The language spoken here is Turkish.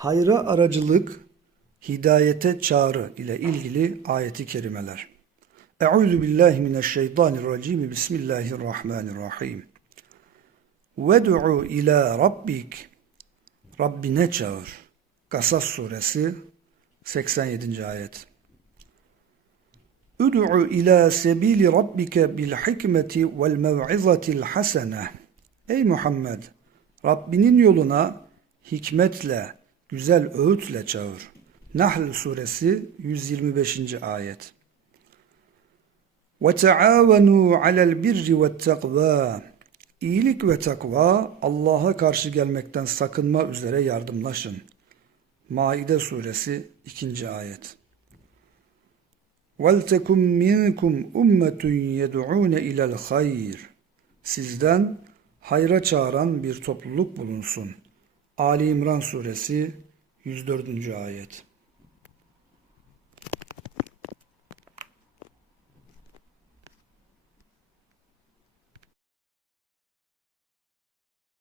hayra aracılık, hidayete çağrı ile ilgili ayeti kerimeler. Euzu billahi mineşşeytanirracim. Bismillahirrahmanirrahim. Ved'u ila rabbik. Rabbine çağır. Kasas suresi 87. ayet. Üd'u ila sebili rabbike bil hikmeti vel mev'izatil hasene. Ey Muhammed! Rabbinin yoluna hikmetle, güzel öğütle çağır. Nahl suresi 125. ayet. Ve taavenu alel birri ve takva. İyilik ve takva Allah'a karşı gelmekten sakınma üzere yardımlaşın. Maide suresi 2. ayet. وَلْتَكُمْ مِنْكُمْ اُمَّةٌ يَدْعُونَ اِلَى الْخَيْرِ Sizden hayra çağıran bir topluluk bulunsun. Ali İmran suresi 104. ayet